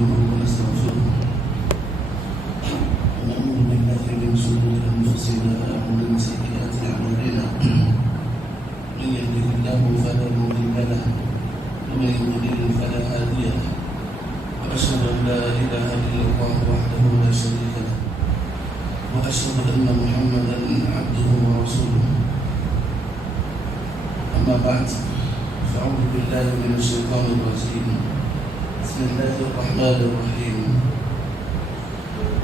نستعينه ونستغفره ونعوذ بالله من شرور انفسنا ومن سيئات اعمالنا من يهده الله فلا مضل له ومن يضلل فلا هادي له واشهد ان لا اله الا الله وحده لا شريك له واشهد ان محمدا عبده ورسوله. اما بعد فاعوذ بالله من الشيطان الرجيم. بسم الله الرحمن الرحيم.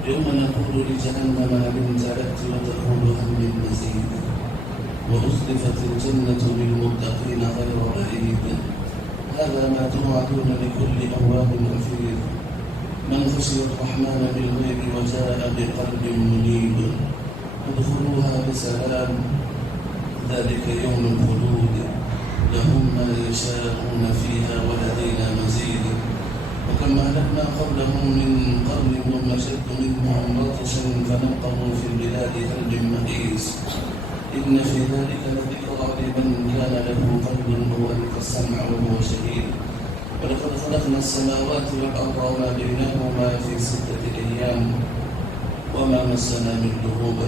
يوم نقول لجهنم هل امتلأت وتقول هل من مزيد وأزلفت الجنة للمتقين غير بعيد هذا ما توعدون لكل أواب حفيظ من خشي الرحمن بالغيب وجاء بقلب منيب ادخلوها بسلام ذلك يوم الخلود لهم ما يشاءون فيها ولدينا مزيد وكما أهلكنا قبلهم من قرن هم أشد منهم بطشا فنقروا في البلاد هل من محيص إن في ذلك لذكرى لمن كان له قلب أو ألقى السمع وهو شهيد ولقد خلقنا السماوات والأرض وما بينهما في 6 أيام وما مسنا من لغوب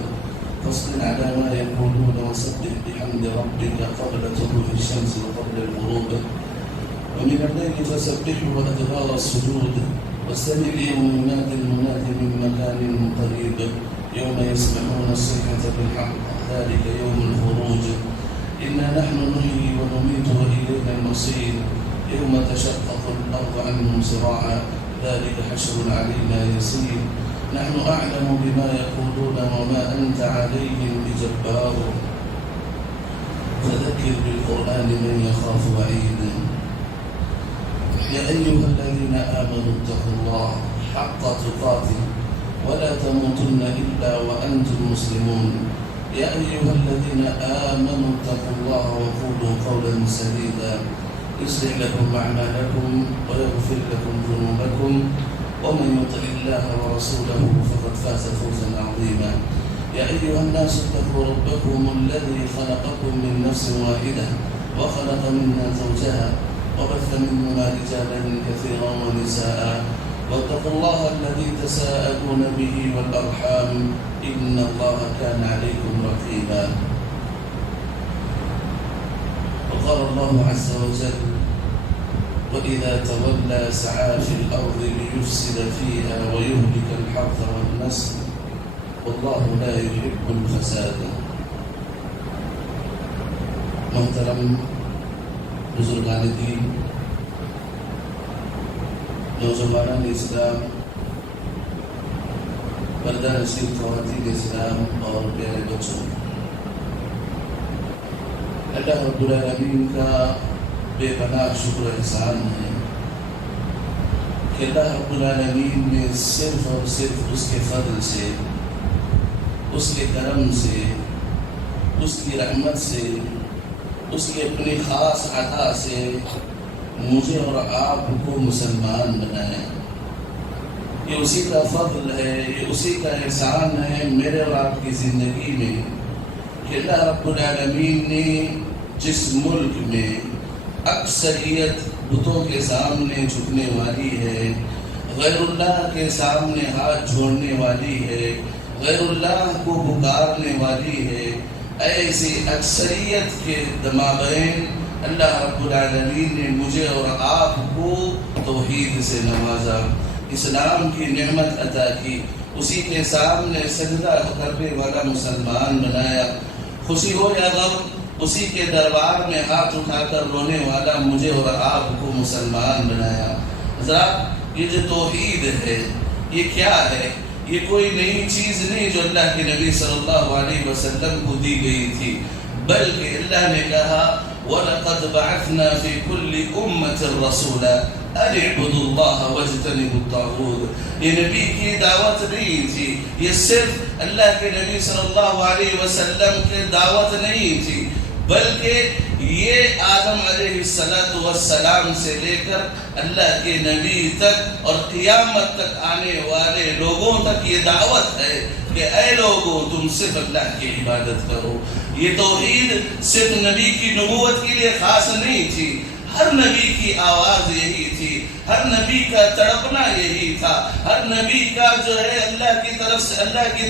فاصبر على ما يقولون وسبح بحمد ربك قبل طلوع الشمس وقبل الغروب ومن الليل فسبحه وأدبار السجود واستمع يوم ينادي المنادي من مكان قريب يوم يسمعون الصيحة بالحق ذلك يوم الخروج إنا نحن نحيي ونميت وإلينا المصير يوم تشقق الأرض عنهم سراعا ذلك حشر علينا يسير نحن أعلم بما يقولون وما أنت عليهم بجبار فذكر بالقرآن من يخاف وعيدا يا أيها الذين آمنوا اتقوا الله حق تقاته ولا تموتن إلا وأنتم مسلمون يا أيها الذين آمنوا اتقوا الله وقولوا قولا سديدا يصلح لكم أعمالكم ويغفر لكم ذنوبكم ومن يطع الله ورسوله فقد فاز فوزا عظيما يا أيها الناس اتقوا ربكم الذي خلقكم من نفس واحدة وخلق منها زوجها وبث منهما رجالا كثيرا ونساء واتقوا الله الذي تساءلون به والأرحام إن الله كان عليكم رقيبا وقال الله عز وجل وإذا تولى سعى في الأرض ليفسد فيها ويهلك الحرث والنسل والله لا يحب الفساد. محترم بزرگان دین، نوجوانان اسلام، پردہ نشین خواتین اسلام اور پیارے بچوں، اللہ رب العالمین کا بے پناہ شکر احسان ہے کہ اللہ رب العالمین نے صرف اور صرف اس کے فضل سے، اس کے کرم سے، اس کی رحمت سے، اس کی اپنی خاص عطا سے مجھے اور آپ کو مسلمان بنایا. یہ اسی کا فضل ہے، یہ اسی کا احسان ہے میرے اور آپ کی زندگی میں کہ اللہ رب العالمین نے جس ملک میں اکثریت بتوں کے سامنے جھکنے والی ہے، غیر اللہ کے سامنے ہاتھ جوڑنے والی ہے، غیر اللہ کو پکارنے والی ہے، ایسی اکثریت کے مابین اللہ رب العالمین نے مجھے اور آپ کو توحید سے نوازا، اسلام کی نعمت عطا کی، اسی کے سامنے سجدہ کرنے والا مسلمان بنایا. خوشی ہو یا غم اسی کے دربار میں ہاتھ اٹھا کر رونے والا مجھے اور آپ کو مسلمان بنایا. حضرات، یہ جو توحید ہے یہ کیا ہے؟ یہ کوئی نئی چیز نہیں جو اللہ کے نبی صلی اللہ علیہ وسلم کو دی گئی تھی، بلکہ اللہ نے کہا وَلَقَدْ بَعَثْنَا فِي كُلِّ أُمَّةٍ رَسُولًا أَنِ اعْبُدُوا اللَّهَ وَاجْتَنِبُوا الطَّاغُوتَ. یہ نبی کی دعوت نہیں تھی، یہ صرف اللہ کے نبی صلی اللہ علیہ وسلم کی دعوت نہیں تھی، بلکہ یہ آدم علیہ السلام سے لے کر اللہ کے نبی تک اور قیامت تک آنے والے لوگوں تک یہ دعوت ہے کہ اے لوگوں تم صرف اللہ کی عبادت کرو. یہ توحید صرف نبی کی نبوت کے لیے خاص نہیں تھی، ہر نبی کی آواز یہی تھی، ہر نبی کا تڑپنا یہی تھا، ہر نبی کا جو ہے اللہ کی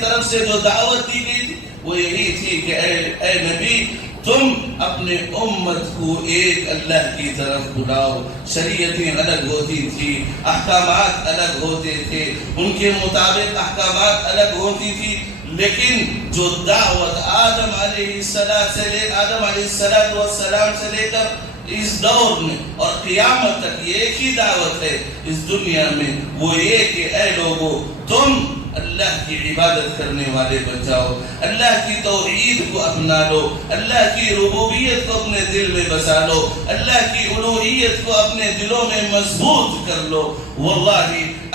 طرف سے جو دعوت دی گئی تھی وہ یہی تھی کہ اے نبی تم اپنے امت کو ایک اللہ کی طرف بلاؤ۔ شریعتیں الگ ہوتی تھی، احکامات الگ ہوتے تھے، ان کے مطابق احکامات الگ ہوتی تھی، لیکن جو دعوت آدم علیہ السلام سے لے کر اس دور میں اور قیامت تک یہ ایک ہی دعوت ہے اس دنیا میں، وہ یہ کہ اے لوگوں تم اللہ کی عبادت کرنے والے بن جاؤ، اللہ کی توحید کو اپنا لو، اللہ کی ربوبیت کو اپنے دل میں بسا لو، اللہ کی الوہیت کو اپنے دلوں میں مضبوط کر لو۔ واللہ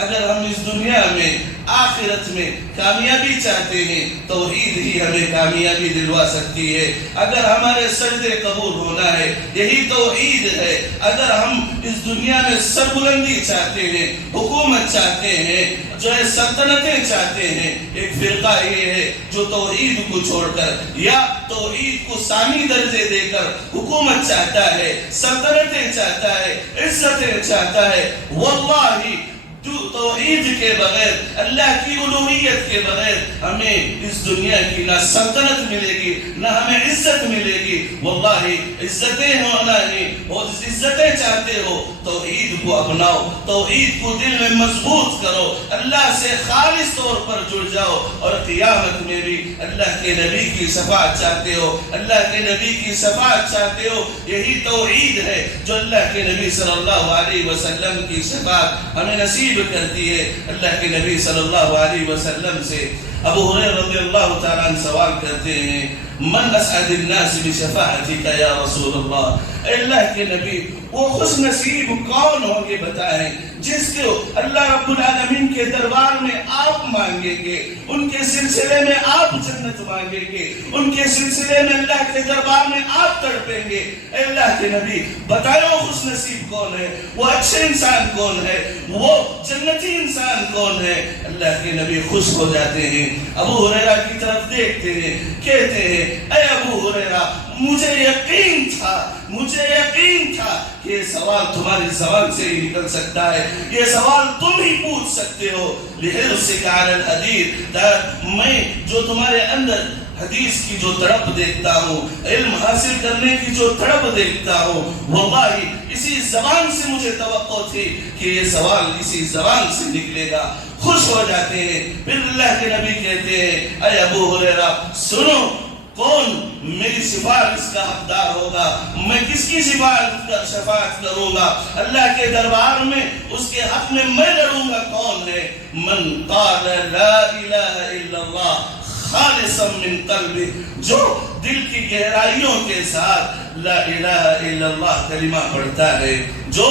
اگر ہم اس دنیا میں آخرت میں کامیابی چاہتے ہیں، توحید ہی ہمیں کامیابی دلوا سکتی ہے۔ اگر ہمارے سجدے قبول ہونا ہے یہی توحید ہے۔ اگر ہم اس دنیا میں سربلندی چاہتے ہیں، حکومت چاہتے ہیں، جو ہے سلطنتیں چاہتے ہیں، ایک فرقہ یہ ہے جو توحید کو چھوڑ کر یا توحید کو ثانی درجے دے کر حکومت چاہتا ہے، سلطنتیں چاہتا ہے، عزتیں چاہتا ہے۔ واللہ توحید کے بغیر، اللہ کی الوہیت کے بغیر ہمیں اس دنیا کی نہ سلطنت ملے گی نہ ہمیں عزت ملے گی۔ واللہ عزتیں ہونا ہے، اور عزتیں چاہتے ہو توحید کو اپناؤ، توحید کو دل میں مضبوط کرو، اللہ سے خالص طور پر جڑ جاؤ، اور قیامت میں بھی اللہ کے نبی کی شفاعت چاہتے ہو، اللہ کے نبی کی شفاعت چاہتے ہو۔ یہی توحید ہے جو اللہ کے نبی صلی اللہ علیہ وسلم کی شفاعت ہمیں نصیب کرتی ہے۔ اللہ کے نبی صلی اللہ علیہ وسلم سے ابو ہریرہ رضی اللہ تعالیٰ عنہ سوال کرتے ہیں، من اسعد الناس بشفاعتک یا رسول اللہ، اے اللہ کے نبی وہ خوش نصیب کون ہوں گے بتائیں جس کو اللہ رب العالمین کے دربار میں آپ مانگیں گے، ان کے سلسلے میں آپ جنت مانگیں گے، ان کے سلسلے میں اللہ کے دربار میں آپ تڑپیں گے۔ اے اللہ کے نبی بتائیں وہ خوش نصیب کون ہے، وہ اچھے انسان کون ہے، وہ جنتی انسان کون ہے؟ اللہ کے نبی خوش ہو جاتے ہیں، ابو ہریرہ کی طرف دیکھتے ہیں، کہتے ہیں اے ابو ہریرہ مجھے یقین تھا کہ یہ سوال تمہاری زبان سے ہی نکل سکتا ہے، یہ سوال تم ہی پوچھ سکتے ہو۔ لِحِرْصِكَ عَلَى الْحَدِيثِ، میں جو تمہارے اندر حدیث کی جو تڑپ دیکھتا ہوں، علم حاصل کرنے کی جو تڑپ دیکھتا ہوں، واللہ اسی زبان سے مجھے توقع تھی کہ یہ سوال اسی زبان سے نکلے گا۔ خوش ہو جاتے ہیں۔ پھر اللہ کے نبی کہتے ہیں اے ابو ہریرہ سنو، کون میری سفارش کا حقدار ہوگا، میں کس کی شفاعت کروں گا اللہ کے دربار میں، اس کے حق میں میں لڑوں گا، کون ہے؟ من قال لا الہ الا اللہ خالصا من قلبہ، جو دل کی گہرائیوں کے ساتھ لا الہ الا اللہ کلمہ پڑھتا ہے، جو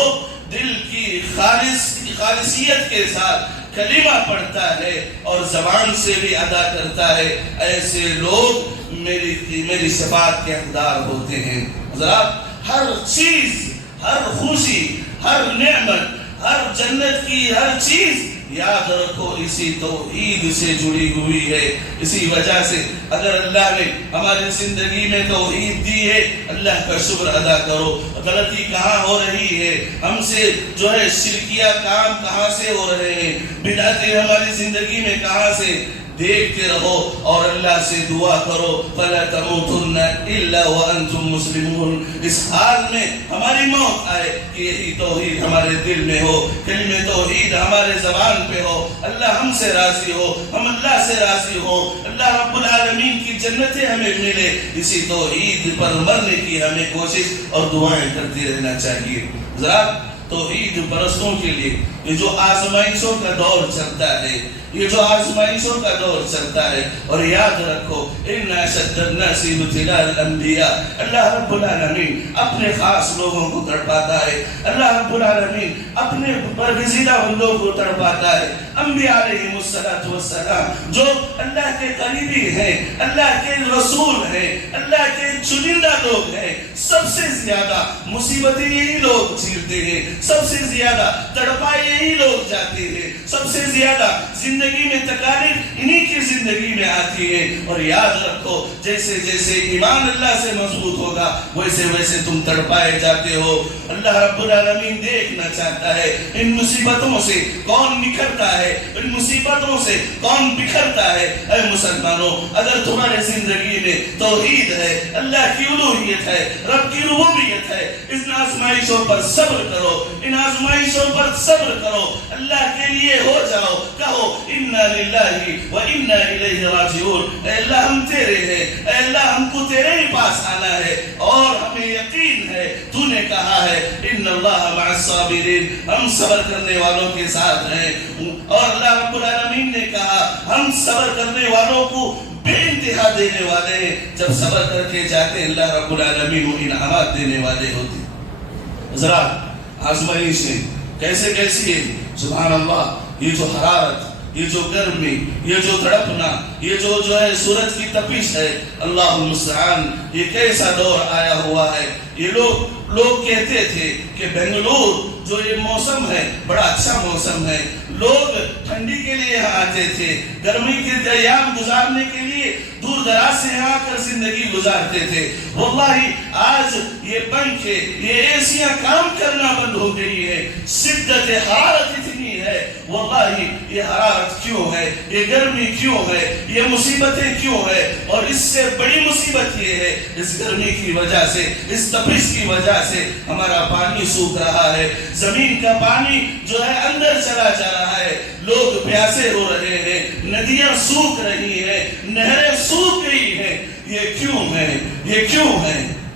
دل کی خالصیت کے ساتھ کلمہ پڑھتا ہے اور زبان سے بھی ادا کرتا ہے، ایسے لوگ میری شفاعت کے حقدار ہوتے ہیں۔ حضرات ہر چیز، ہر خوشی، ہر نعمت، ہر جنت کی ہر چیز یاد رکھو اسی توحید سے جڑی ہوئی ہے۔ اسی وجہ سے اگر اللہ نے ہماری زندگی میں توحید دی ہے، اللہ کا شکر ادا کرو۔ غلطی کہاں ہو رہی ہے، ہم سے جو ہے شرکیہ کام کہاں سے ہو رہے ہیں، بدعتیں ہماری زندگی میں کہاں سے، دیکھتے رہو اور اللہ سے دعا کرو فَلَا تَمُوتُنَّ إِلَّا وَأَنْتُمْ مُسْلِمُونَ۔ اس حال میں ہماری موت آئے کہ یہی توحید ہمارے دل میں ہو، کلمہ توحید ہمارے زبان پہ ہو، اللہ ہم سے راضی ہو، ہم اللہ سے راضی ہو، اللہ رب العالمین کی جنتیں ہمیں ملے۔ اسی توحید پر مرنے کی ہمیں کوشش اور دعائیں کرتے رہنا چاہیے۔ ذرا توحید پرستوں کے لیے یہ جو آزمائشوں کا دور چلتا ہے، یہ جو آزمائشوں کا دور چلتا ہے، اور یاد رکھو اِنَّ أَشَدَّ النَّاسِ ابْتِلَاءَ الْأَنْبِيَاءِ، اللہ رب العالمین اپنے خاص لوگوں کو تڑپاتا ہے، اللہ رب العالمین اپنے برگزیدہ بندوں کو تڑپاتا ہے۔ انبیاء علیہم السلام جو اللہ کے قریبی ہیں، اللہ کے رسول ہیں، اللہ کے چنندہ لوگ ہیں، سب سے زیادہ مصیبتیں یہی لوگ جھیلتے ہیں، سب سے زیادہ تڑپائے یہی لوگ جاتے ہیں، سب سے زیادہ زندگی میں تکالیف انہی کی زندگی میں آتی ہے۔ اور یاد رکھو جیسے جیسے ایمان اللہ سے مضبوط ہوگا ویسے ویسے تم تڑپائے جاتے ہو۔ اللہ رب العالمین دیکھنا چاہتا ہے ان مصیبتوں سے کون نکھرتا ہے، ان مصیبتوں سے کون بکھرتا ہے۔ اے مسلمانوں، اگر تمہارے زندگی میں توحید ہے، اللہ کی الوہیت ہے، رب کی ربوبیت ہے، ان آزمائشوں پر صبر کرو، ان آزمائشوں پر صبر کرو، اللہ کے لیے ہو جاؤ، کہو انا للہ و انا الیہ راجعون۔ اے اللہ ہم تیرے ہیں، اے اللہ ہم کو تیرے ہی پاس آنا ہے، اور ہمیں یقین ہے تو نے کہا ہے ان اللہ مع الصابرین، ہم صبر کرنے والوں کے ساتھ ہیں۔ اور اللہ رب العالمین نے کہا ہم صبر کرنے والوں کو بے انتہا دینے والے ہیں۔ جب صبر کر کے جاتے ہیں اللہ رب العالمین وہ انعامات دینے والے ہوتے ہیں۔ حضرات آزمائشیں کیسے کیسی ہے، سبحان اللہ، یہ جو حرارت، یہ جو گرمی، یہ جو تڑپنا، یہ جو ہے سورج کی تپش ہے، اللہ المستعان، یہ کیسا دور آیا ہوا ہے۔ یہ لوگ کہتے تھے کہ بنگلور جو یہ موسم ہے بڑا اچھا موسم ہے، لوگ ٹھنڈی کے لیے یہاں آتے تھے، گرمی کے ایام گزارنے کے لیے دور دراز سے یہاں کر زندگی گزارتے تھے۔ واللہ آج یہ پنکھے، یہ ایسیاں کام کرنا بند ہو گئی ہے، شدت حرارت اتنی ہے۔ واللہ یہ حرارت کیوں ہے، یہ گرمی کیوں ہے، یہ مصیبتیں کیوں ہے؟ اور اس سے بڑی مصیبت یہ ہے اس گرمی کی وجہ سے، اس تپش کی وجہ سے ہمارا پانی سوکھ رہا ہے، زمین کا پانی جو ہے اندر چلا جا رہا ہے، لوگ پیاسے ہو رہے ہیں، ندیاں سوکھ رہی ہیں، نہریں سوکھ گئی ہیں۔ یہ کیوں ہے، یہ کیوں ہے؟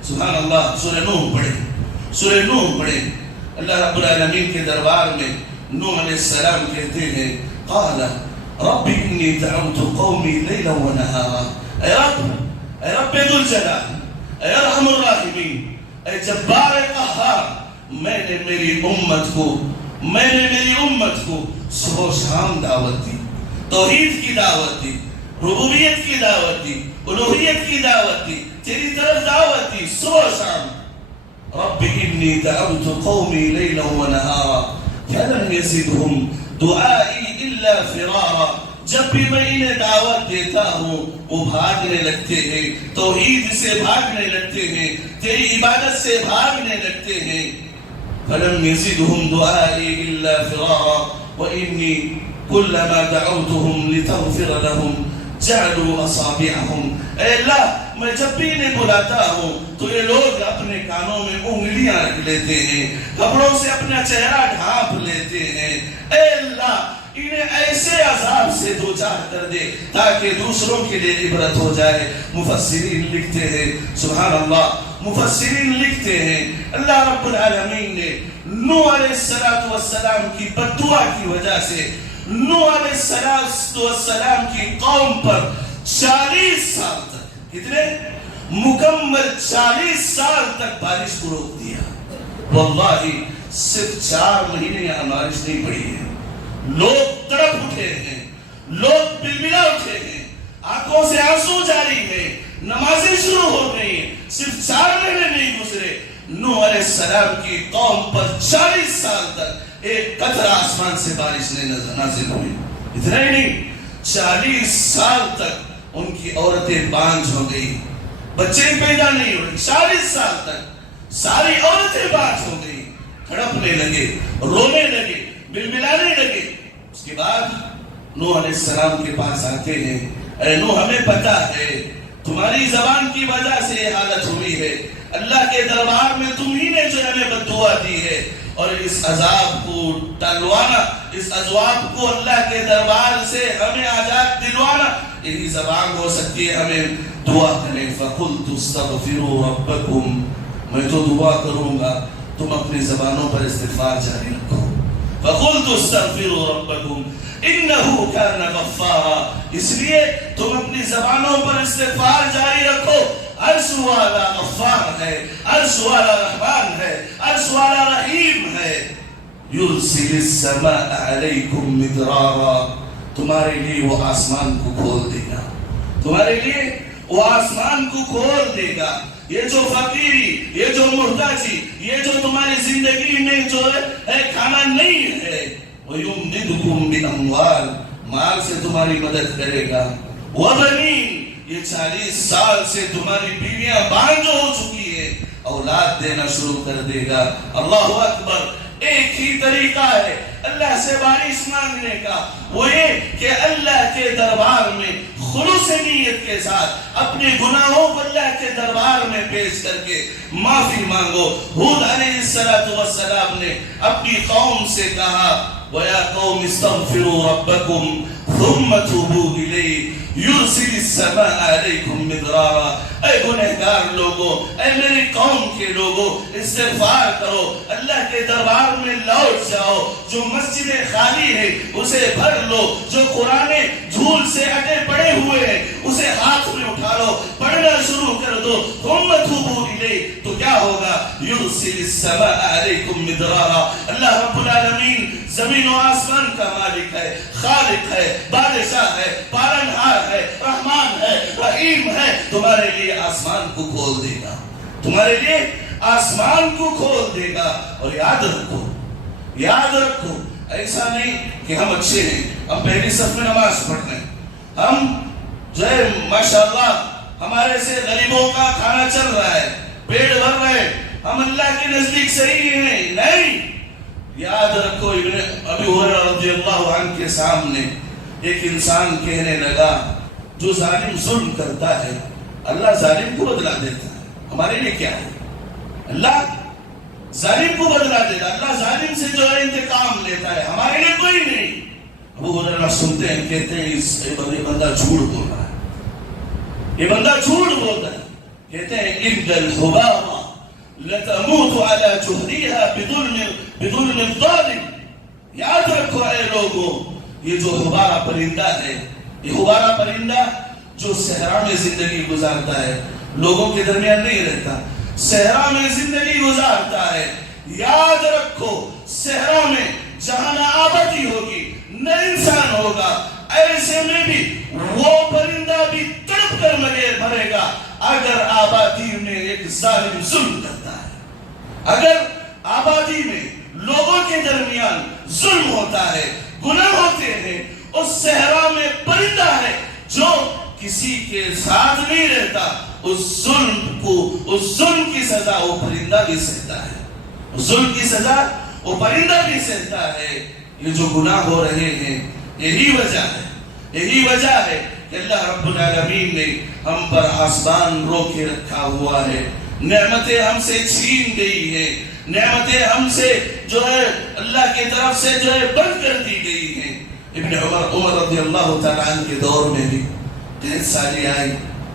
سبحان اللہ، سورہ نوح پڑھیں، سورہ نوح پڑھیں۔ اللہ رب العالمین کے دربار میں نوح علیہ السلام کہتے ہیں قال رب انی دعوت قومی لیلا و نہارا، اے رب ذو الجلال، اے ارحم الراحمین، اے جبار قہار، میں نے میری امت کو صبح و شام دعوت دی، توحید کی دعوت دی، ربوبیت کی دعوت دی، الوہیت کی دعوت دی، تیری طرف دعوت دی صبح و شام۔ رب انی دعوت قومی لیلا و نہارا فلم یزدہم دعائی الا فرارا۔ جب بھی میں انہیں دعوت دیتا ہوں وہ بھاگنے لگتے ہیں، توحید سے بھاگنے لگتے ہیں، تیری عبادت سے بھاگنے لگتے ہیں۔ فلم یزدہم دعائی الا فرارا وانی کلما دعوتہم لتغفر لہم جعلوا اصابعہم۔ اے اللہ میں جب بھی انہیں بلاتا ہوں تو یہ لوگ اپنے کانوں میں انگلیاں رکھ لیتے ہیں، کپڑوں سے اپنا چہرہ ڈھانپ لیتے ہیں۔ اے اللہ انہیں ایسے عذاب سے دوچار کر دے تاکہ دوسروں کے لیے عبرت ہو جائے۔ مفسرین لکھتے ہیں، سبحان اللہ، مفسرین لکھتے ہیں اللہ رب العالمین نے نوح علیہ السلام کی بد دعا کی وجہ سے نوح علیہ السلام کی قوم پر 40 سال تک، کتنے؟ مکمل 40 سال تک بارش کو روک دیا۔ واللہ صرف 4 مہینے یہاں بارش نہیں پڑی ہے، لوگ تڑپ اٹھے ہیں، لوگ بلبلا اٹھے ہیں، آنکھوں سے آنسو جاری ہیں، نمازیں شروع ہو گئی ہیں۔ صرف 4 مہینے نہیں گزرے، نوح علیہ السلام کی قوم پر 40 سال تک ایک قطرہ آسمان سے بارش نہیں نازل ہوئی۔ اتنا ہی نہیں، 40 سال تک ان کی عورتیں بانجھ ہو گئی، بچے پیدا نہیں ہوئے۔ 40 سال تک ساری عورتیں بانجھ ہو گئی، تڑپنے لگے، رونے لگے، بلبلانے لگے۔ اس کے بعد نوح علیہ السلام کے پاس آتے ہیں، اے نوح ہمیں پتا ہے تمہاری زبان کی وجہ سے یہ حالت ہوئی ہے، اللہ کے دربار میں تم ہی نے جو ہمیں بد دعا دی ہے، اور اس عذاب کو ٹلوانا، اس عذاب کو اللہ کے دربار سے ہمیں آزاد دلوانا، یہی زبان ہو سکتی ہے، ہمیں دعا کریں۔ فَقُلْتُ اسْتَغْفِرُوا رَبَّكُمْ، میں تو دعا کروں گا، تم اپنی زبانوں پر استغفار جاری رکھو۔ فَقُلْتُ اسْتَغْفِرُوا رَبَّكُمْ إِنَّهُ كَانَ غَفَّارًا، اس لیے تم اپنی زبانوں پر استغفار جاری رکھو۔ عرش والا غفار ہے، عرش والا رحمان ہے، عرش والا رحیم ہے۔ یرسل السماء علیکم مدرارا، تمہارے لیے وہ آسمان کو کھول دے گا، تمہارے لیے وہ آسمان کو کھول دے گا۔ یہ جو فقیری، یہ جو محتاجی، یہ جو تمہاری زندگی میں جو ہے کھانا نہیں ہے، وَيُمْدِدُكُمْ بِأَمْوَالٍ، مال سے تمہاری مدد کرے گا، وَبَنِينَ، یہ 40 سال سے تمہاری بیویاں بانجھ ہو چکی ہے، اولاد دینا شروع کر دے گا۔ اللہ اکبر۔ ایک ہی طریقہ ہے اللہ سے بارش مانگنے کا، وہ یہ کہ اللہ کے دربار میں خلوص نیت کے ساتھ اپنے گناہوں کو اللہ کے دربار میں پیش کر کے معافی مانگو۔ ہود علیہ السلام نے اپنی قوم سے کہا، وَيَا قَوْمِ اسْتَغْفِرُوا رَبَّكُمْ ثُمَّ تُوبُوا إِلَيْهِ يُرْسِلِ السَّمَاءَ عَلَيْكُمْ مِدْرَارًا۔ اے گنہگار لوگوں، اے میری قوم کے لوگوں، استغفار کرو، اللہ کے دربار میں لوٹ جاؤ، جو مسجد خالی ہے اسے بھر لو، جو قرآن جھول سے اٹے پڑے ہوئے ہیں اسے ہاتھ میں اٹھا لو، پڑھنا شروع کر دو، ثم توبوا الیہ، تو کیا ہوگا؟ یرسل السماء علیکم مدرارا۔ اللہ رب العالمین زمین و آسمان کا مالک ہے، خالق ہے، بادشاہ ہے، پالنہار ہے، رحمان ہے، رحیم ہے، تمہارے لیے آسمان کو کھول دے گا، تمہارے لیے آسمان کو کھول دے گا۔ اور یاد رکھو، یاد رکھو، ایسا نہیں کہ ہم اچھے ہیں، ہم پہلی صف میں نماز پڑھ رہے ہیں، ہم جو ہے ماشاءاللہ ہمارے سے غریبوں کا کھانا چل رہا ہے، پیٹ بھر رہے، ہم اللہ کے نزدیک صحیح ہیں، نہیں۔ یاد رکھو، ابی ہریرہ رضی اللہ عنہ کے سامنے ایک انسان کہنے لگا، جو ظالم ظلم کرتا ہے اللہ ظالم کو بدلا دیتا ہے، ہمارے لیے کیا ہے؟ اللہ ظالم کو بدلا دیتا ہے، اللہ ظالم سے جو ہے انتقام لیتا ہے، ہمارے لیے کوئی نہیں۔ ابو ہریرہ سنتے ہیں، کہتے ہیں یہ بندہ جھوٹ بول رہا ہے، یہ بندہ جھوٹ بولتا ہے۔ کہتے ہیں ان الحباب لتموت على جهرها بظلم الظالم۔ یاد رکھو اے لوگوں، یہ جو غبارہ پرندہ ہے، یہ غبارہ پرندہ جو صحرا میں زندگی گزارتا ہے، لوگوں کے درمیان نہیں رہتا، صحرا میں زندگی گزارتا ہے۔ یاد رکھو، صحرا میں جہاں نہ آبادی ہوگی نہ انسان ہوگا، ایسے میں بھی وہ پرندہ بھی تڑپ کر مرے گا اگر آبادی میں ایک ظالم ظلم کرتا ہے، اگر آبادی میں لوگوں کے درمیان ظلم ہوتا ہے، گناہ ہوتے ہیں، اس صحرا میں پرندہ ہے جو کسی کے ساتھ نہیں رہتا، اس ظلم کی سزا وہ پرندہ بھی سہتا ہے، اس ظلم کی سزا وہ پرندہ بھی سہتا ہے۔ یہ جو گناہ ہو رہے ہیں، یہی وجہ ہے کہ اللہ رب العالمین نے ہم پر آسمان رو کے رکھا ہوا ہے، نعمتیں ہم سے چھین گئی ہیں، نعمتیں ہم سے جو ہے اللہ کی طرف سے جو ہے بند کر دی گئی ہیں۔ ابن عمر رضی اللہ تعالیٰ عنہ کے دور میں بھی قحط سالی آئی،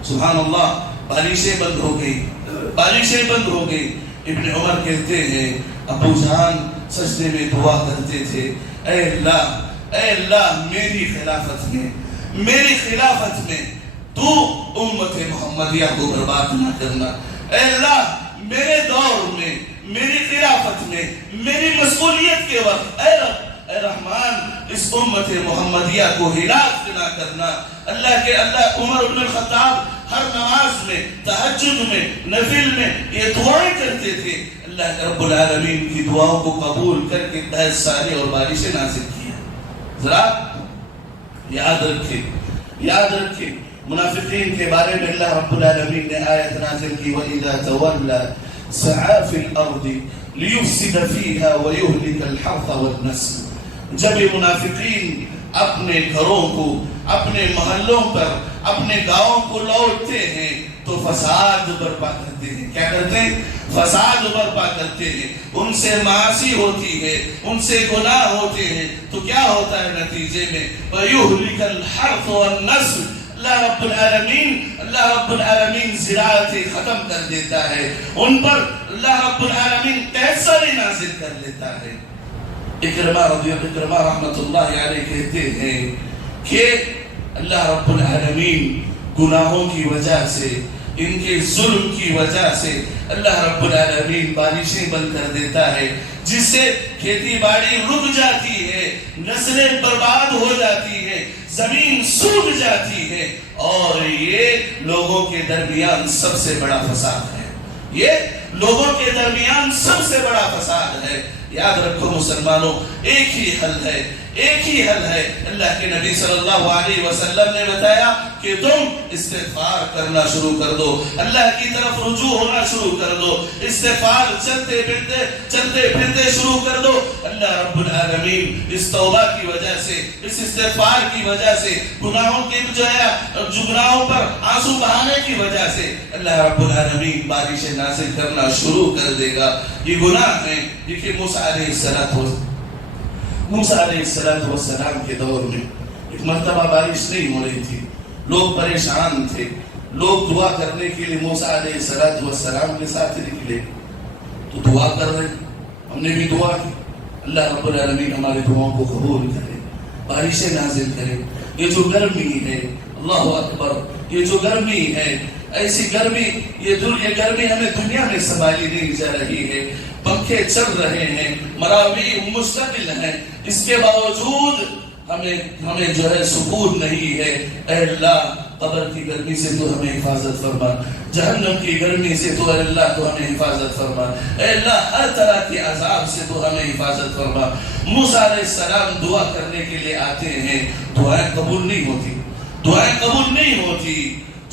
سبحان اللہ، بارشیں بند ہو گئی۔ ابن عمر کہتے ہیں ابو جان سجدے میں دعا کرتے تھے، اے اللہ میری خلافت میں تو امت محمدیہ کو برباد نہ کرنا، اے اللہ میرے دور میں، میری خلافت میں، میری مسئولیت کے وقت اے رحمان اس امت محمدیہ کو ہلاک نہ کرنا۔ اللہ عمر بن الخطاب ہر نماز میں، تہجد میں، نفل میں یہ دعائیں کرتے تھے، اللہ رب العالمین کی دعاؤں کو قبول کر کے قحط سالی اور بارشیں نازل کی۔ ذرا یاد رکھیں منافقین کے بارے میں اللہ رب العالمین نے آیت نازل کی، وَإِذَا تَوَلَّى سَعَى فِي الْأَرْضِ لِيُفْسِدَ فِيهَا وَيُهْلِكَ الْحَرْثَ وَالنَّسْلَ۔ جب یہ منافقین اپنے گھروں کو، اپنے محلوں پر، اپنے گاؤں کو لوٹتے ہیں تو فساد برپا کرتے ہیں۔ کیا کرتے ہیں؟ فساد برپا کرتے ہیں، ان سے معاصی ہوتی ہے، ان سے گناہ ہوتے ہیں، تو کیا ہوتا ہے نتیجے میں؟ وَيُهْلِكَ الْحَرْثَ وَالنَّسْلَ۔ اللہ رب العالمین زراعتیں ختم کر دیتا ہے، ان پر اللہ رب العالمین قحط سالی نازل کر لیتا ہے۔ اکرمہ رحمت اللہ علیہ کہتے ہیں کہ اللہ رب العالمین گناہوں کی وجہ سے ان کے ظلم کی وجہ سے اللہ رب العالمین بارشیں بند کر دیتا ہے، جس سے کھیتی باڑی رک جاتی ہے، نسلیں برباد ہو جاتی ہے، زمین سوکھ جاتی ہے، اور یہ لوگوں کے درمیان سب سے بڑا فساد ہے۔ یہ لوگوں کے درمیان سب سے بڑا فساد ہے۔ یاد رکھو مسلمانوں، ایک ہی حل ہے، ایک ہی حل ہے۔ اللہ کے نبی صلی اللہ علیہ وسلم نے بتایا کہ تم استغفار کرنا شروع کر دو، اللہ کی طرف رجوع ہونا شروع کر دو، استغفار چلتے پھرتے شروع کر دو۔ اللہ رب العالمین اس توبہ کی وجہ سے، اس استغفار کی وجہ سے، گناہوں کے گناہوں پر آنسو بہانے کی وجہ سے اللہ رب العالمین بارش نازل کرنا شروع کر دے گا۔ یہ گناہ ہے۔ دیکھیے موسیٰ علیہ السلام کے دور میں ایک مرتبہ بارش نہیں ہو رہی تھی، لوگ پریشان تھے، لوگ دعا کرنے کے لیے موسیٰ علیہ السلام کے ساتھ نکلے، تو دعا کر رہے، ہم نے بھی دعا کی، اللہ رب العالمین ہماری دعاؤں کو قبول کرے، بارشیں نازل کرے۔ یہ جو گرمی ہے، اللہ اکبر، یہ جو گرمی ہے، ایسی گرمی، یہ گرمی ہمیں دنیا میں سنبھالی نہیں جا رہی ہے۔ پنکھے چل رہے ہیں، مراویح مستقل ہیں، اس کے باوجود ہمیں جو ہے سکون نہیں ہے۔ اے اللہ قبر کی گرمی سے تو ہمیں حفاظت فرما، جہنم کی گرمی سے تو اے اللہ تو ہمیں حفاظت فرما، اے اللہ ہر طرح کے عذاب سے تو ہمیں حفاظت فرما۔ موسیٰ علیہ السلام دعا کرنے کے لیے آتے ہیں، دعائیں قبول نہیں ہوتی، دعائیں قبول نہیں ہوتی۔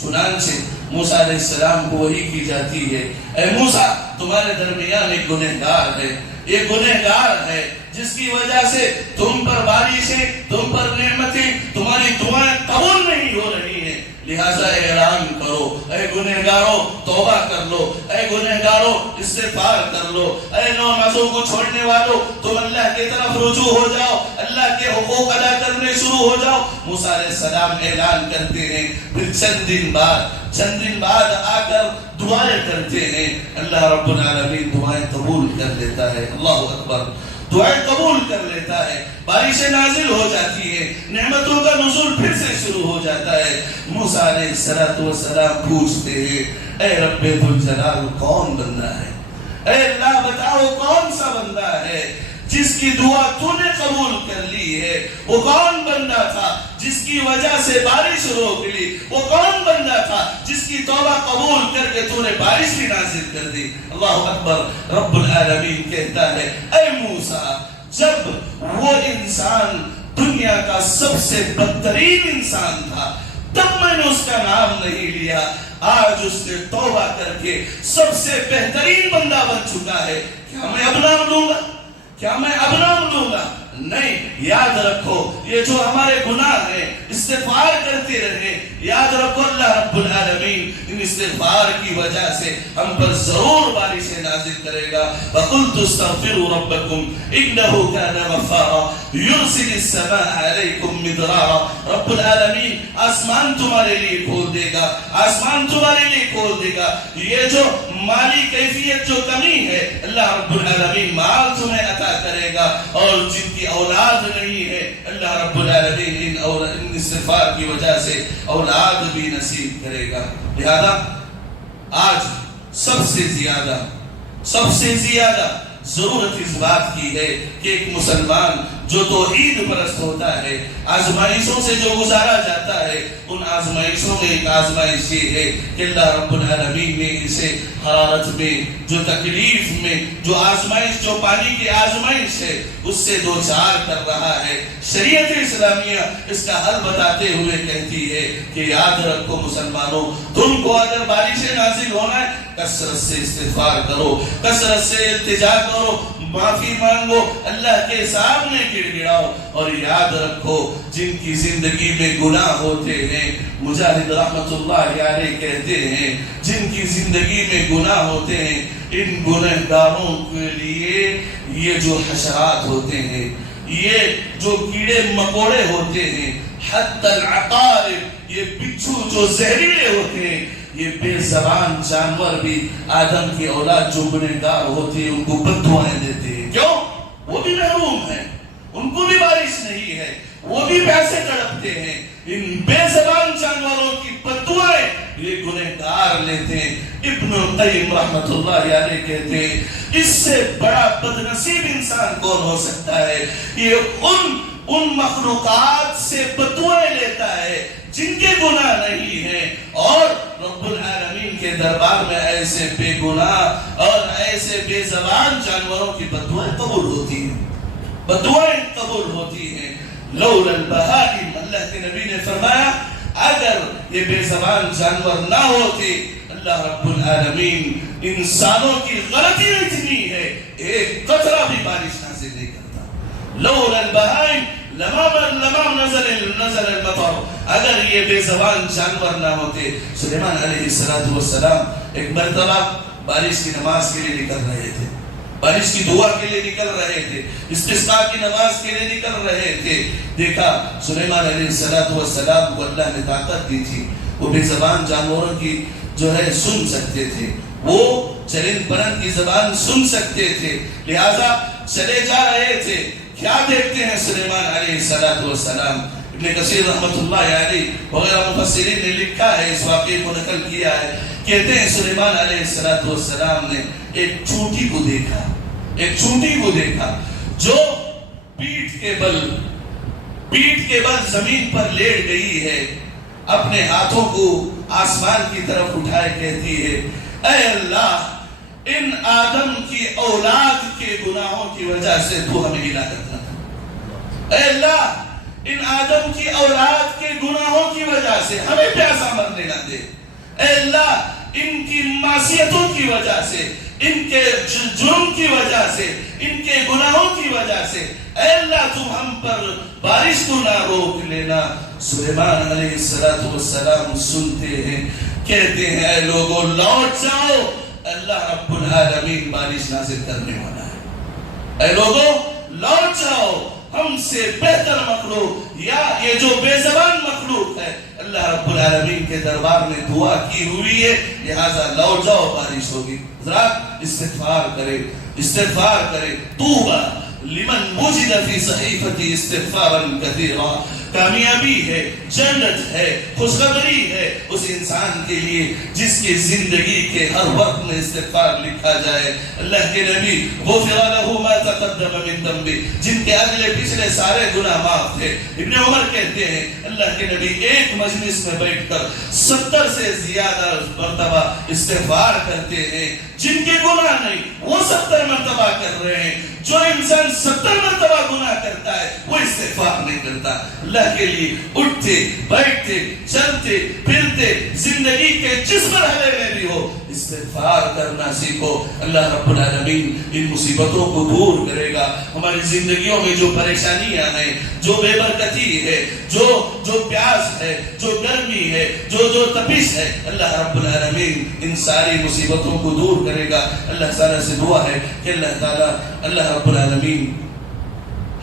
چنانچہ موسیٰ علیہ السلام کو وحی کی جاتی ہے، اے موسیٰ تمہارے درمیان ایک گنہگار ہے، ایک گنہگار ہے جس کی وجہ سے تم پر بارشیں، تم پر نعمتیں، تمہاری دعائیں قبول نہیں ہو رہی ہیں، لہذا اعلان کرو، اے گنہگاروں توبہ کر لو، اے گنہگاروں استغفار کر لو، اے نمازوں کو چھوڑنے والوں تم اللہ کی طرف رجوع ہو جاؤ، اللہ کے حقوق ادا کرنے شروع ہو جاؤ۔ موسیٰ علیہ السلام اعلان کرتے ہیں، پھر چند دن بعد آ کر دعائیں کرتے ہیں، اللہ رب العالمین دعائیں قبول کر لیتا ہے۔ اللہ اکبر، دعائیں قبول کر لیتا ہے، بارشیں نازل ہو جاتی ہے، نعمتوں کا نزول پھر سے شروع ہو جاتا ہے۔ موسیٰ علیہ السلام پوچھتے ہیں، اے رب ذوالجلال کون بندہ ہے؟ اے اللہ بتاؤ کون سا بندہ ہے جس کی دعا تو نے قبول کر لی ہے؟ وہ کون بندہ تھا جس کی وجہ سے بارش روک لی؟ وہ کون بندہ تھا جس کی توبہ قبول کر کے تو نے بارش بھی نازل کر دی؟ اللہ اکبر، رب العالمین کہتا ہے، اے موسیٰ جب وہ انسان دنیا کا سب سے بدترین انسان تھا تب میں نے اس کا نام نہیں لیا، آج اس نے توبہ کر کے سب سے بہترین بندہ بن چکا ہے، کیا میں اب نام لوں گا؟ کیا میں اب نام لوں گا؟ نہیں۔ یاد رکھو یہ جو ہمارے گناہ ہیں، استغفار کرتے رہے، یاد رکھو اللہ رب العالمین ان استغفار کی وجہ سے ہم پر ضرور بارشیں نازل کرے گا۔ وَقُلْتُ اسْتَغْفِرُوا رَبَّكُمْ إِنَّهُ كَانَ غَفَّارًا يُرْسِلِ السَّمَاءَ عَلَيْكُمْ مِدْرَارًا۔ رب العالمین آسمان تمہارے لیے کھول دے گا، آسمان تمہارے لیے کھول دے گا۔ یہ جو مالی کیفیت جو کمی ہے، اللہ رب العالمین مال تمہیں عطا کرے گا، اور جن کی اولاد نہیں ہے اللہ رب العالمین ان استغفار کی وجہ سے اولاد بھی نصیب کرے گا۔ لہذا آج سب سے زیادہ ضرورت اس بات کی ہے کہ ایک مسلمان جو توحید پرست ہوتا ہے، آزمائشوں سے جو گزارا جاتا ہے، ان آزمائشوں میں ایک آزمائش یہ ہے کہ اللہ رب العالمین نے اسے حرارت میں، جو تکلیف میں، جو آزمائش، جو پانی کی آزمائش ہے اس سے دو چار کر رہا ہے۔ شریعت اسلامیہ اس کا حل بتاتے ہوئے کہتی ہے کہ یاد رکھو مسلمانوں، تم کو اگر بارشیں نازل ہونا ہے کثرت سے استغفار کرو، کثرت سے التجا کرو، معافی مانگو، اللہ کے سامنے گڑ گڑاؤ، اور یاد رکھو جن کی زندگی میں گناہ ہوتے ہیں، مجاہد رحمت اللہ علیہ کہتے ہیں جن کی زندگی میں گناہ ہوتے ہیں، ان گنہگاروں کے لیے یہ جو حشرات ہوتے ہیں، یہ جو کیڑے مکوڑے ہوتے ہیں، حتی العقارب، یہ بچھو جو زہریلے ہوتے ہیں، یہ بے زبان جانور بھی آدم کی اولاد جو گنہگار ہوتے ہیں ان کو بد دعائیں دیتے ہیں۔ کیوں؟ وہ بھی محروم ہیں، ان کو بھی بارش نہیں ہے، وہ بھی پیسے تڑپتے ہیں، ان بے زبان جانوروں کی بددعائیں یہ گنہگار لیتے ہیں. ابن القیم رحمت اللہ علیہ کہتے ہیں اس سے بڑا بدنصیب انسان کون ہو سکتا ہے؟ یہ ان مخلوقات سے بددعائیں لیتا ہے جن کے گناہ نہیں ہیں، اور رب العالمین کے دربار میں ایسے بے گناہ اور ایسے بے زبان جانوروں کی بددعائیں قبول ہوتی ہیں، بددعائیں قبول ہوتی ہیں. لولا البہائم، اللہ کے نبی نے فرمایا اگر یہ بے زبان جانور نہ ہوتے، اللہ رب العالمین انسانوں کی غلطی اتنی ہے ایک قطرہ بھی بارش نازل نہیں کرتا. لولا البہائم لما نزل المطر، اگر یہ بے زبان جانور نہ ہوتے. سلیمان علیہ السلام ایک مرتبہ بارش کی نماز کے لیے نکل رہے تھے، بارش کی دعا کے لیے نکل رہے تھے، استسقاء کی نماز کے لیے نکل رہے تھے. دیکھا سلیمان علیہ السلام کو اللہ نے طاقت دی تھی، وہ بے زبان جانوروں کی جو ہے سن سکتے تھے، وہ چرند پرند کی زبان سن سکتے تھے، لہذا چلے جا رہے تھے. کیا دیکھتے ہیں سلیمان علیہ السلام؟ ابن کثیر رحمت اللہ علیہ وغیرہ مفسرین نے لکھا ہے، اس واقعے کو نقل کیا ہے. کہتے ہیں سلیمان علیہ السلام نے ایک چونٹی کو دیکھا، ایک چونٹی کو دیکھا جو پیٹھ کے بل زمین پر لیٹ گئی ہے، اپنے ہاتھوں کو آسمان کی طرف اٹھائے کہتی ہے اے اللہ، ان آدم کی اولاد کے گناہوں کی وجہ سے تو ہمیں ہلاکت نہ کر. اے اللہ، ان آدم کی اولاد کے گناہوں کی وجہ سے ہمیں پیاسا مرنے نہ دے. اے اللہ، ان کی معصیتوں کی وجہ سے، ان کے جرم کی وجہ سے، ان کے گناہوں کی وجہ سے اے اللہ تم ہم پر بارش کو نہ روک لینا. سلیمان علیہ السلام سنتے ہیں، کہتے ہیں اے لوگوں لوٹ جاؤ، اللہ رب العالمین بارش نازل کرنے والا ہے. اے لوگوں لوٹ جاؤ، ہم سے بہتر مخلوق یا یہ جو بے زبان مخلوق ہے اللہ رب العالمین کے دربار میں دعا کی ہوئی ہے، لہذا لوٹ جاؤ بارش ہوگی. ذرا استغفار کرے. توبہ لمن وجد فی صحیفتی استغفارا کثیرا، کامیابی ہے، جنت ہے، خوشخبری ہے اس انسان کے لیے جس کی زندگی کے ہر وقت میں استغفار لکھا جائے. اللہ کے نبی غفر لہ ما تقدم من ذنبہ، جن کے اگلے پچھلے سارے گناہ معاف تھے. ابن عمر کہتے ہیں اللہ کے نبی ایک مجلس میں بیٹھ کر 70 سے زیادہ مرتبہ استغفار کرتے ہیں. جن کے گناہ نہیں وہ 70 مرتبہ کر رہے ہیں. جو انسان 70 مرتبہ گناہ کرتا ہے وہ استغفار نہیں کرتا. اللہ کے لیے اٹھتے بیٹھتے چلتے پھرتے زندگی کے جس مرحلے میں بھی ہو استغفار کرنا سیکھو. اللہ رب العالمین ان مصیبتوں کو دور کرے گا. ہماری زندگیوں میں جو پریشانیاں ہیں، جو بے برکتی ہے، جو پیاس ہے، جو گرمی ہے، جو تپش ہے، اللہ رب العالمین ان ساری مصیبتوں کو دور کرے گا. اللہ تعالیٰ سے دعا ہے کہ اللہ رب العالمین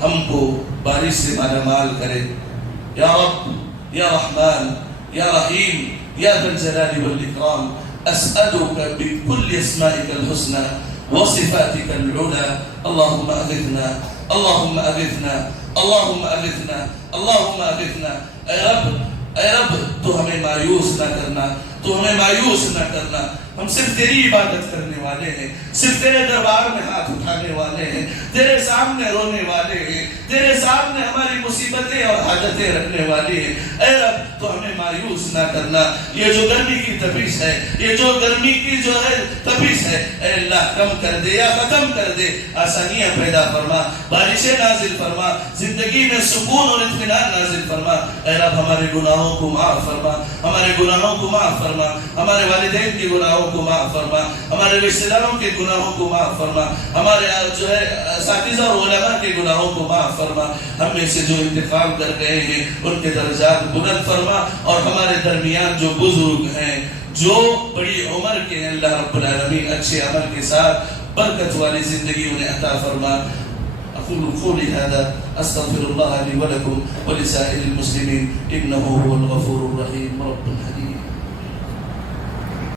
ہم کو بارش سے مالا مال کرے. یا رب یا رحمان یا رحیم یا ذا الجلال والاکرام، اسألك بكل اسمائك الحسنى وصفاتك العلى اللهم اغثنا اللهم اغثنا اللهم اغثنا اللهم اغثنا. اے رب تو ہمیں مایوس نہ کرنا، تو ہمیں مایوس نہ کرنا. ہم صرف تیری عبادت کرنے والے ہیں، صرف تیرے دربار میں ہاتھ اٹھانے والے ہیں، تیرے سامنے رونے والے ہیں، تیرے سامنے ہماری مصیبتیں اور حاجتیں رکھنے والے ہیں. اے رب تو ہمیں مایوس نہ کرنا. یہ جو گرمی کی تپش ہے، یہ جو گرمی کی جو ہے تپش ہے، اے اللہ کم کر دے یا ختم کر دے. آسانیاں پیدا فرما، بارشیں نازل فرما، زندگی میں سکون اور اطمینان نازل فرما. اے رب ہمارے گناہوں کو معاف فرما، ہمارے گناہوں کو معاف فرما، ہمارے والدین کے گناہوں کو معاف فرما، ہمارے رشتہ داروں کے گناہوں کو معاف فرما، ہمارے جو ہے اساتذہ اور علماء کے گناہوں کو معاف فرما. ہم میں سے جو انتقال کر گئے ہیں ان کے درجات بلند فرما، اور ہمارے درمیان جو بزرگ ہیں جو بڑی عمر کے ہیں اللہ رب العالمین اچھے عمل کے ساتھ برکت والی زندگی انہیں عطا فرما. أقول قولي هذا أستغفر الله لي ولكم ولسائر المسلمين إنه هو الغفور الرحيم. ربنا